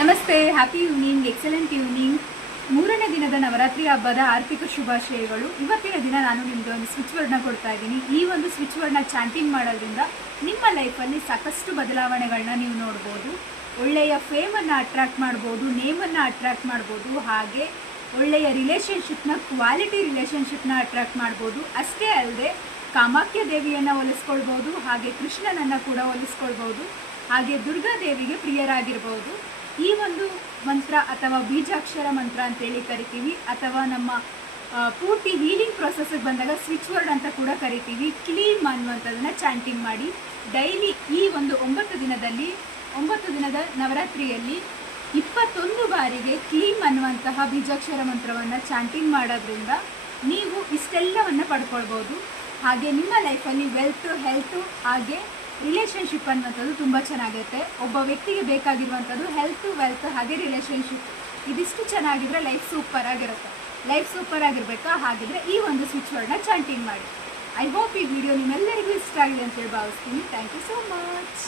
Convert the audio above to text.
ನಮಸ್ತೆ, happy evening, excellent evening. ಮೂರನೇ ದಿನದ ನವರಾತ್ರಿ ಹಬ್ಬದ ಆರ್ಥಿಕ ಶುಭಾಶಯಗಳು. ಇವತ್ತಿನ ದಿನ ನಾನು ನಿಮಗೆ ಒಂದು ಸ್ವಿಚ್ ವರ್ಡ್ನ ಕೊಡ್ತಾ ಇದ್ದೀನಿ. ಈ ಒಂದು ಸ್ವಿಚ್ ವರ್ಡ್ನ ಚಾಂಟಿಂಗ್ ಮಾಡೋದ್ರಿಂದ ನಿಮ್ಮ ಲೈಫಲ್ಲಿ ಸಾಕಷ್ಟು ಬದಲಾವಣೆಗಳನ್ನ ನೀವು ನೋಡ್ಬೋದು. ಒಳ್ಳೆಯ ಫೇಮನ್ನು ಅಟ್ರಾಕ್ಟ್ ಮಾಡ್ಬೋದು, ನೇಮನ್ನು ಅಟ್ರಾಕ್ಟ್ ಮಾಡ್ಬೋದು, ಹಾಗೆ ಒಳ್ಳೆಯ ರಿಲೇಷನ್ಶಿಪ್ನ, ಕ್ವಾಲಿಟಿ ರಿಲೇಷನ್ಶಿಪ್ನ ಅಟ್ರಾಕ್ಟ್ ಮಾಡ್ಬೋದು. ಅಷ್ಟೇ ಅಲ್ಲದೆ ಕಾಮಾಖ್ಯ ದೇವಿಯನ್ನು ಒಲಿಸ್ಕೊಳ್ಬೋದು, ಹಾಗೆ ಕೃಷ್ಣನನ್ನು ಕೂಡ ಒಲಿಸ್ಕೊಳ್ಬೋದು, ಹಾಗೆ ದುರ್ಗಾದೇವಿಗೆ ಪ್ರಿಯರಾಗಿರ್ಬೋದು. ಈ ಒಂದು ಮಂತ್ರ ಅಥವಾ ಬೀಜಾಕ್ಷರ ಮಂತ್ರ ಅಂತೇಳಿ ಕರಿತೀವಿ, ಅಥವಾ ನಮ್ಮ ಪೂರ್ತಿ ಹೀಲಿಂಗ್ ಪ್ರೊಸೆಸ್ಗೆ ಬಂದಾಗ ಸ್ವಿಚ್ ವರ್ಡ್ ಅಂತ ಕೂಡ ಕರಿತೀವಿ. ಕ್ಲೀಮ್ ಅನ್ನುವಂಥದ್ದನ್ನು ಚಾಂಟಿಂಗ್ ಮಾಡಿ ಡೈಲಿ ಈ ಒಂದು 9 ದಿನದ ನವರಾತ್ರಿಯಲ್ಲಿ 21 ಬಾರಿಗೆ ಕ್ಲೀಮ್ ಅನ್ನುವಂತಹ ಬೀಜಾಕ್ಷರ ಮಂತ್ರವನ್ನು ಚಾಂಟಿಂಗ್ ಮಾಡೋದ್ರಿಂದ ನೀವು ಇಷ್ಟೆಲ್ಲವನ್ನು ಪಡ್ಕೊಳ್ಬೋದು. ಹಾಗೆ ನಿಮ್ಮ ಲೈಫಲ್ಲಿ ವೆಲ್ತ್, ಹೆಲ್ತು, ಹಾಗೆ ರಿಲೇಷನ್ಶಿಪ್ ಅನ್ನುವಂಥದ್ದು ತುಂಬ ಚೆನ್ನಾಗಿರುತ್ತೆ. ಒಬ್ಬ ವ್ಯಕ್ತಿಗೆ ಬೇಕಾಗಿರುವಂಥದ್ದು ಹೆಲ್ತು, ವೆಲ್ತ್, ಹಾಗೆ ರಿಲೇಷನ್ಶಿಪ್. ಇದಿಷ್ಟು ಚೆನ್ನಾಗಿದ್ರೆ ಲೈಫ್ ಸೂಪರ್ ಆಗಿರುತ್ತೆ. ಲೈಫ್ ಸೂಪರ್ ಆಗಿರಬೇಕಾ? ಹಾಗಿದ್ರೆ ಈ ಒಂದು ಸ್ವಿಚ್ ವರ್ಡ್ನ ಚಾಂಟಿಂಗ್ ಮಾಡಿ. ಐ ಹೋಪ್ ಈ ವಿಡಿಯೋ ನಿಮ್ಮೆಲ್ಲರಿಗೂ ಇಷ್ಟ ಆಗಿದೆ ಅಂತೇಳಿ ಭಾವಿಸ್ತೀನಿ. Thank you so much.